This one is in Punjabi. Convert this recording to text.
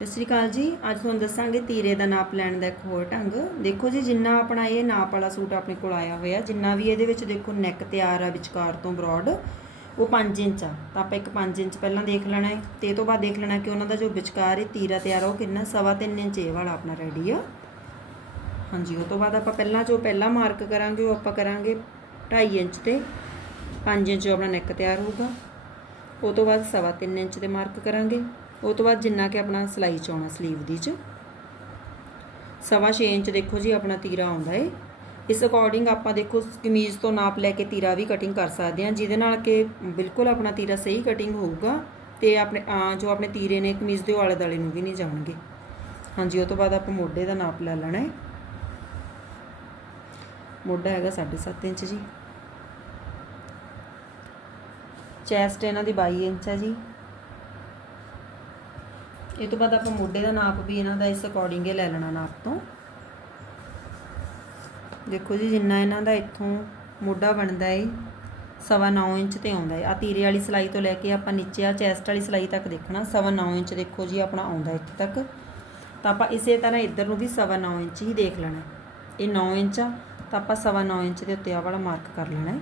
ਸਤਿ ਸ਼੍ਰੀ ਅਕਾਲ ਜੀ। ਅੱਜ ਤੁਹਾਨੂੰ ਦੱਸਾਂਗੇ ਤੀਰੇ ਦਾ ਨਾਪ ਲੈਣ ਦਾ ਇੱਕ ਹੋਰ ਢੰਗ। ਦੇਖੋ ਜੀ, ਜਿੰਨਾ ਆਪਣਾ ਇਹ ਨਾਪ ਵਾਲਾ ਸੂਟ ਆਪਣੇ ਕੋਲ ਆਇਆ ਹੋਇਆ, ਜਿੰਨਾ ਵੀ ਇਹਦੇ ਵਿੱਚ ਦੇਖੋ ਨੈਕ ਤਿਆਰ ਆ ਵਿਚਕਾਰ ਤੋਂ ਬ੍ਰੌਡ ਉਹ 5 ਇੰਚ ਆ। ਤਾਂ ਆਪਾਂ ਇੱਕ 5 ਇੰਚ ਪਹਿਲਾਂ ਦੇਖ ਲੈਣਾ ਹੈ ਤੇ ਇਹ ਤੋਂ ਬਾਅਦ ਦੇਖ ਲੈਣਾ ਕਿ ਉਹਨਾਂ ਦਾ ਜੋ ਵਿਚਕਾਰ ਇਹ ਤੀਰਾ ਤਿਆਰ ਆ, ਉਹ ਕਿੰਨਾ ਸਵਾ ਤਿੰਨ ਇੰਚ ਇਹ ਵਾਲਾ ਆਪਣਾ ਰੈਡੀ ਆ। ਹਾਂਜੀ, ਉਹ ਤੋਂ ਬਾਅਦ ਆਪਾਂ ਪਹਿਲਾਂ ਜੋ ਪਹਿਲਾਂ ਮਾਰਕ ਕਰਾਂਗੇ, ਉਹ ਆਪਾਂ ਕਰਾਂਗੇ 2.5 ਇੰਚ ਤੇ 5 ਇੰਚ ਆਪਣਾ ਨੈਕ ਤਿਆਰ ਹੋਊਗਾ। ਉਹ ਤੋਂ ਬਾਅਦ ਸਵਾ ਤਿੰਨ ਇੰਚ ਤੇ ਮਾਰਕ ਕਰਾਂਗੇ। ਉਹ ਤੋਂ ਬਾਅਦ ਜਿੰਨਾ ਕਿ ਆਪਣਾ ਸਲਾਈ ਚ ਆਉਣਾ ਸਲੀਵ ਦੀ ਚ। ਸਵਾ ਛੇ ਇੰਚ ਦੇਖੋ ਜੀ ਆਪਣਾ ਤੀਰਾ ਆਉਂਦਾ ਏ। ਇਸ ਅਕੋਰਡਿੰਗ ਆਪਾਂ ਦੇਖੋ ਕਮੀਜ਼ ਤੋਂ ਨਾਪ ਲੈ ਕੇ ਤੀਰਾ ਵੀ ਕਟਿੰਗ ਕਰ ਸਕਦੇ ਹਾਂ, ਜਿਹਦੇ ਨਾਲ ਕਿ ਬਿਲਕੁਲ ਆਪਣਾ ਤੀਰਾ ਸਹੀ ਕਟਿੰਗ ਹੋਊਗਾ ਤੇ ਆਪਣੇ ਆ ਜੋ ਆਪਣੇ ਤੀਰੇ ਨੇ ਕਮੀਜ਼ ਦੇ ਆਲੇ ਦਾਲੇ ਨੂੰ ਵੀ ਨਹੀਂ ਜਾਣਗੇ। ਹਾਂਜੀ, ਉਹ ਤੋਂ ਬਾਅਦ ਆਪਾਂ ਮੋਢੇ ਦਾ ਨਾਪ ਲੈ ਲੈਣਾ ਹੈ ਮੋਢਾ ਹੈਗਾ 7.5 ਇੰਚ ਜੀ। ਚੈਸਟ ਇਹਨਾਂ ਦੀ 22 ਇੰਚ ਹੈ ਜੀ। ਇਹ ਤੋਂ ਬਾਅਦ ਆਪਾਂ ਮੋਢੇ ਦਾ ਨਾਪ ਵੀ ਇਹਨਾਂ ਦਾ ਇਸ ਅਕੋਰਡਿੰਗ ਹੀ ਲੈ ਲੈਣਾ ਨਾਪ ਤੋਂ। ਦੇਖੋ ਜੀ, ਜਿੰਨਾ ਇਹਨਾਂ ਦਾ ਇੱਥੋਂ ਮੋਢਾ ਬਣਦਾ ਏ, ਸਵਾ 9 ਇੰਚ ਤੇ ਆਉਂਦਾ ਏ। ਆ ਤੀਰੇ ਵਾਲੀ ਸਲਾਈ ਤੋਂ ਲੈ ਕੇ ਆਪਾਂ ਨੀਚੇ ਆ ਚੈਸਟ ਵਾਲੀ ਸਲਾਈ ਤੱਕ ਦੇਖਣਾ, ਸਵਾ 9 ਇੰਚ ਦੇਖੋ ਜੀ, ਆਪਣਾ ਆਉਂਦਾ ਇੱਥੇ ਤੱਕ। ਤਾਂ ਆਪਾਂ ਇਸੇ ਤਰ੍ਹਾਂ ਇੱਧਰ ਨੂੰ ਵੀ ਸਵਾ 9 ਇੰਚ ਹੀ ਦੇਖ ਲੈਣਾ। ਇਹ 9 ਇੰਚ ਆ, ਤਾਂ ਆਪਾਂ ਸਵਾ 9 ਇੰਚ ਦੇ ਉੱਤੇ ਆ ਵਾਲਾ ਮਾਰਕ ਕਰ ਲੈਣਾ ਹੈ